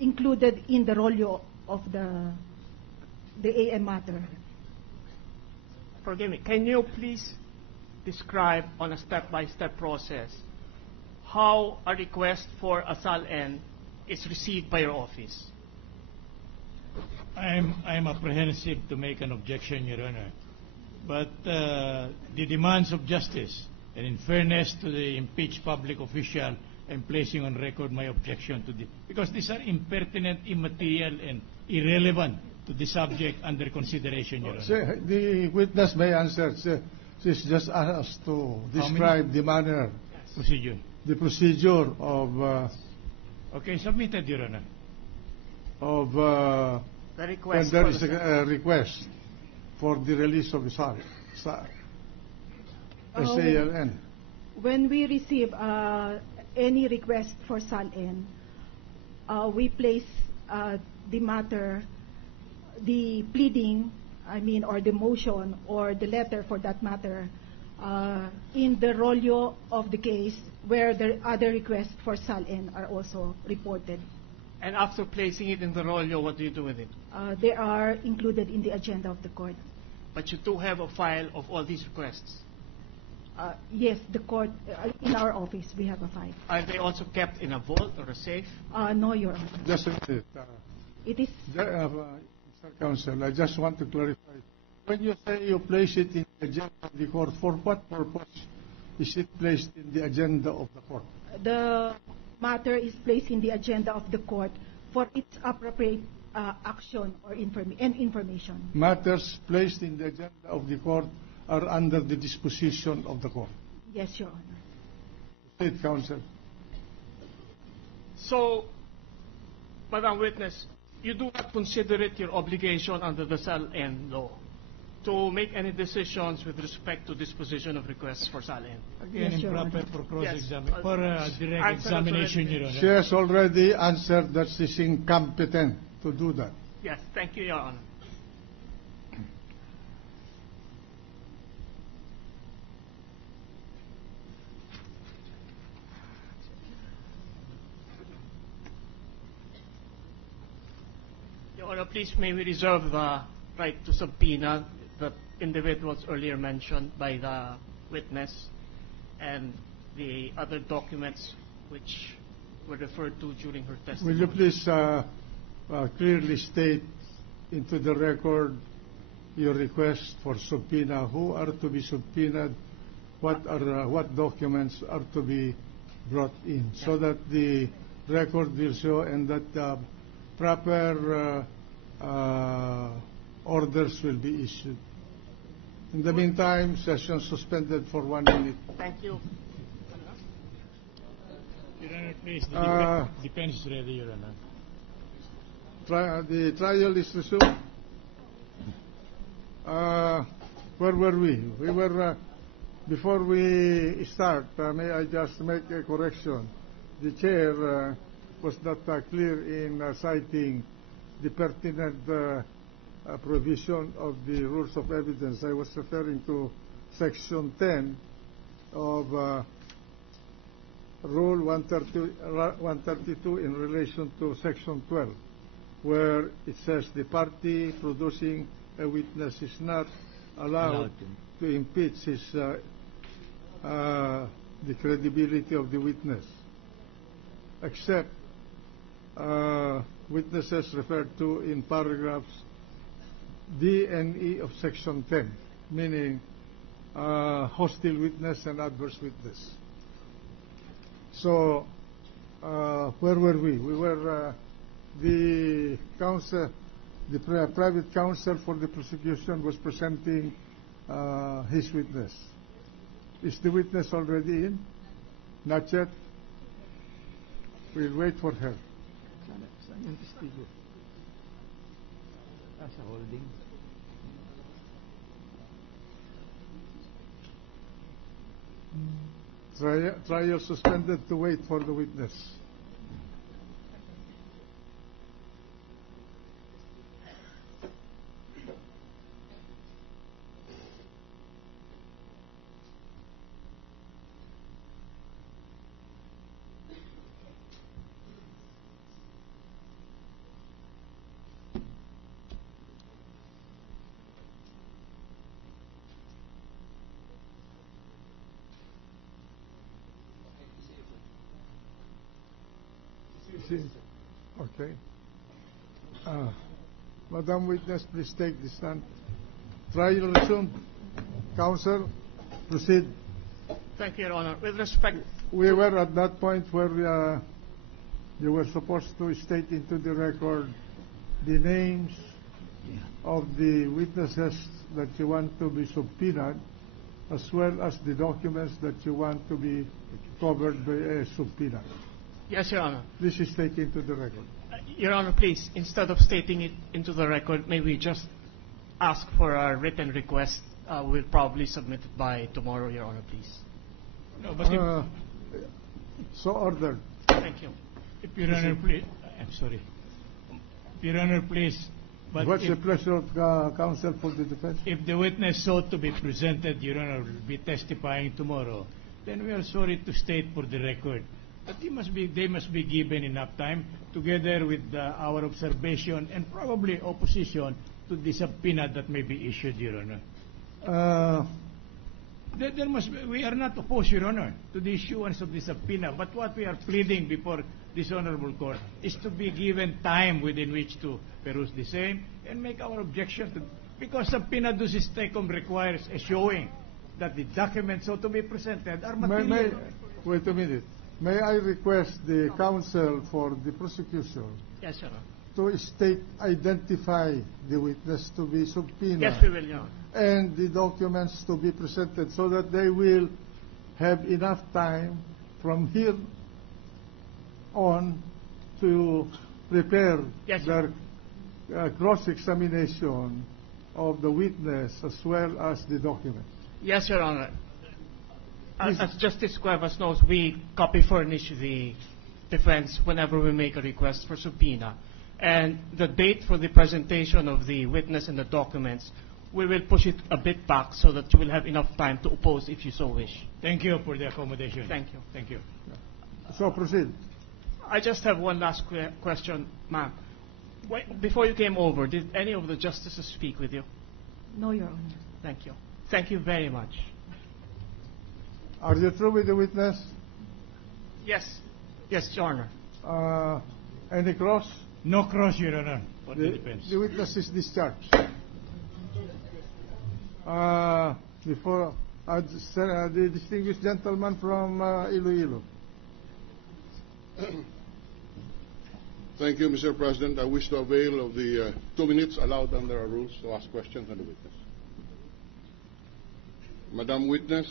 included in the rollo of the AM matter. Forgive me, can you please describe on a step-by-step process how a request for a SALN is received by your office? I'm apprehensive to make an objection, Your Honor. But the demands of justice, and in fairness to the impeached public official, I'm placing on record my objection to this, because these are impertinent, immaterial, and irrelevant to the subject under consideration, Your Honor. The witness may answer. She's just asked to describe the manner, procedure, the procedure of. Okay, submitted, Your Honor. Of the request. When there is a request for the release of the SALN. When we receive any request for SALN, we place the matter, the pleading, or the motion, or the letter for that matter, in the rollo of the case where the other requests for SALN are also reported. And after placing it in the rollo, what do you do with it? They are included in the agenda of the court. But you do have a file of all these requests? Yes, the court, in our office, we have a file. Are they also kept in a vault or a safe? No, Your Honor. Just a minute. It is... Mr. Counsel, I just want to clarify. When you say you place it in the agenda of the court, for what purpose is it placed in the agenda of the court? The matter is placed in the agenda of the court for its appropriate action or information. Matters placed in the agenda of the court are under the disposition of the court. Yes, Your Honor. State Counsel. So, Madam Witness, you do not consider it your obligation under the SALN law to make any decisions with respect to disposition of requests for SALN? Again, yes, improper for cross-examination, for direct examination, Your Honor. She has already answered that she's incompetent to do that. Yes, thank you, Your Honor. Your Honor, please may we reserve the right to subpoena the individuals earlier mentioned by the witness and the other documents which were referred to during her testimony. Will you please clearly state into the record your request for subpoena? Who are to be subpoenaed? What documents are to be brought in, so that the record will show and that proper orders will be issued. In the meantime, session suspended for 1 minute. Thank you. Your Honor, please, the defense is ready, Your Honor. The trial is resumed. Where were we? We were, before we start, may I just make a correction? The chair was not clear in citing the pertinent provision of the rules of evidence. I was referring to Section 10 of Rule 132 in relation to Section 12, where it says the party producing a witness is not allowed to impeach the credibility of the witness, except witnesses referred to in paragraphs D and E of Section 10, meaning hostile witness and adverse witness. So, where were we? We were the counsel, the private counsel for the prosecution was presenting his witness. Is the witness already in? Not yet. We'll wait for her. Trial suspended to wait for the witness. See? Okay. Madam Witness, please take the stand. Trial resumed. Counsel, proceed. Thank you, Your Honor. With respect, We were at that point where you were supposed to state into the record the names of the witnesses that you want to be subpoenaed, as well as the documents that you want to be covered by a subpoena. yes, Your Honor. This is taken into the record. Your Honor, please, instead of stating it into the record, may we just ask for a written request? We'll probably submit it by tomorrow, Your Honor, please. No, but So ordered. Thank you. if Your Honor, please, I'm sorry. Your Honor, please. But What's the if, pleasure of counsel for the defense? if the witness sought to be presented, Your Honor, will be testifying tomorrow, then we are sorry to state for the record that they must be given enough time, together with our observation and probably opposition to the subpoena that may be issued, Your Honor. We are not opposed, Your Honor, to the issuance of the subpoena, but what we are pleading before this honorable court is to be given time within which to peruse the same and make our objection to, because subpoena ducis tecum requires a showing that the documents ought to be presented are material. Wait a minute. May I request the counsel for the prosecution Yes, Your Honor. to identify the witness to be subpoenaed? Yes, we will, Your Honor. And the documents to be presented so that they will have enough time from here on to prepare Yes, their cross-examination of the witness as well as the document. Yes, Your Honor. Please. As Justice Cuevas knows, we copy furnish the defense whenever we make a request for subpoena. And the date for the presentation of the witness and the documents, we will push it a bit back so that you will have enough time to oppose if you so wish. Thank you for the accommodation. Thank you. Thank you. So proceed. I just have one last question, ma'am. Before you came over, did any of the justices speak with you? No, Your Honor. Thank you. Thank you very much. Are you through with the witness? Yes. Yes, Your Honor. Any cross? No cross, Your Honor, for the The defense. witness is discharged. Before the distinguished gentleman from Iloilo. Thank you, Mr. President. I wish to avail of the 2 minutes allowed under our rules to ask questions on the witness. Madam Witness,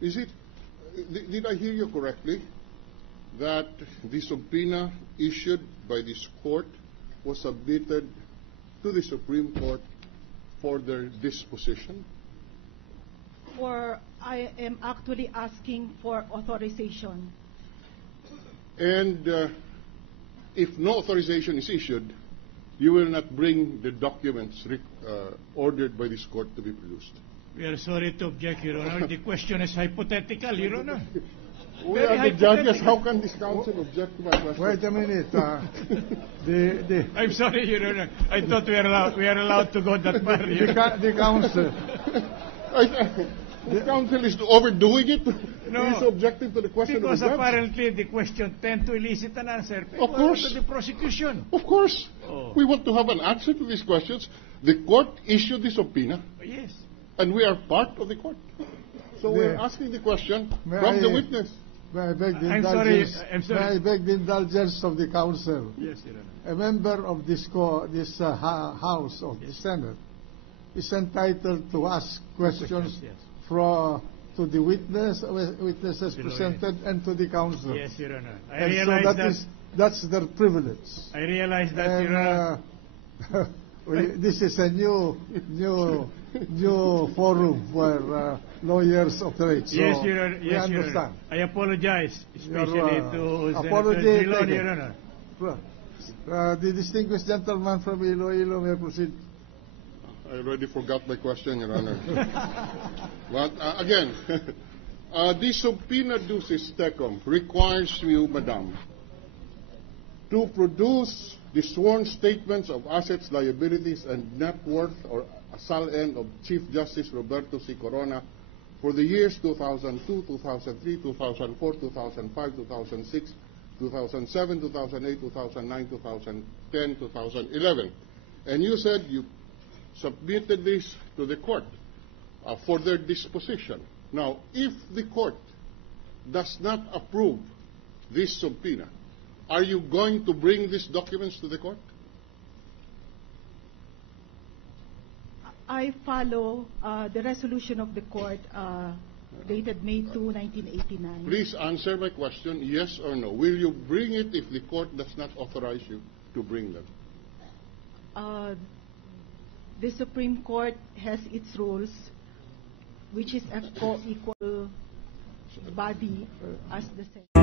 did I hear you correctly that the subpoena issued by this court was submitted to the Supreme Court for their disposition? Or I am actually asking for authorization. And if no authorization is issued, you will not bring the documents ordered by this court to be produced. We are sorry to object, Your Honor. The question is hypothetical, Your Honor. We Very are the judges. hypothetical. How can this counsel object to my question? Wait a minute. I'm sorry, Your Honor. I thought we are allowed to go that far. Your Honor. The counsel. The counsel is overdoing it. No. He is objecting to the question Because of the judge. apparently the question tend to elicit an answer. Of course. To the prosecution. Of course. Oh. We want to have an answer to these questions. The court issued the subpoena, Yes. and we are part of the court. So we are Yeah. asking the question May from I- the witness. May I beg the I'm sorry, indulgence? I'm sorry. May I beg the indulgence of the counsel? Yes, Your Honor. A member of this House of the Senate is entitled to ask questions Yes. to the witnesses The presented and to the counsel. Yes, Your Honor. I And realize so that. that's their privilege. I realize that, And Your Honor. this is a new forum where lawyers operate. So Yes, Your Honor. we Yes, Your understand. Honor. I apologize, especially Your, to apology Senator Drilon, taken. Your Honor. The distinguished gentleman from Iloilo may proceed. I already forgot my question, Your Honor. But again, the subpoena ducis tecum requires you, Madam, to produce the sworn statements of assets, liabilities, and net worth, or SALN, of Chief Justice Roberto C. Corona for the years 2002, 2003, 2004, 2005, 2006, 2007, 2008, 2009, 2010, 2011. And you said you submitted this to the court for their disposition. Now, if the court does not approve this subpoena, are you going to bring these documents to the court? I follow the resolution of the court dated May 2, 1989. Please answer my question, yes or no. Will you bring it if the court does not authorize you to bring them? The Supreme Court has its rules, which is a co-equal body as the Senate.